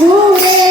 moving.